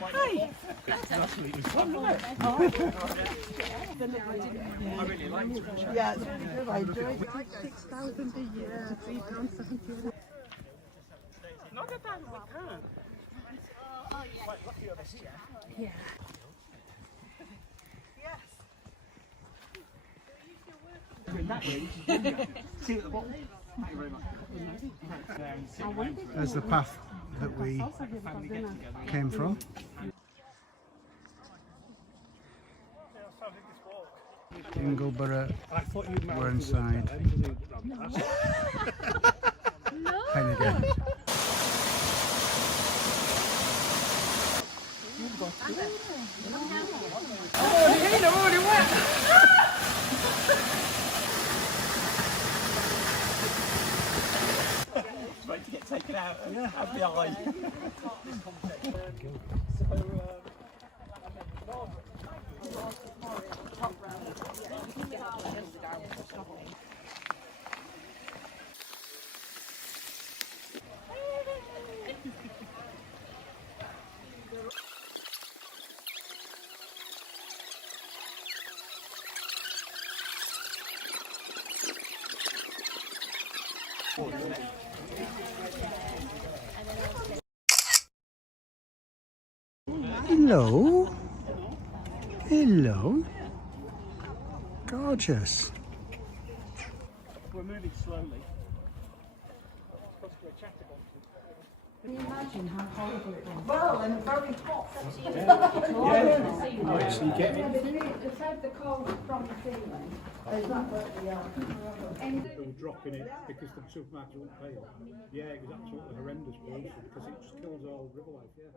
Hi. I really liked it. Yeah, it's really good. I enjoyed it. Like 6,000 a year, £3.70. Not a bad we can. Quite lucky on this chair. Yeah. In that way, see at the bottom. Thank you very much. There's the path that we came from. Ingleborough, we're inside. Hennigan. I'm already wet. Ready to get taken out of the eye. Hello. Hello. Gorgeous. We're moving slowly. Can you imagine how horrible it was? Well, and very hot. Oh, so you get me? They fed the cold from the ceiling. Is that what they are? They were dropping it because the supermarket wouldn't pay it. Yeah, it was absolutely horrendous pollution because it just kills all river life, yeah.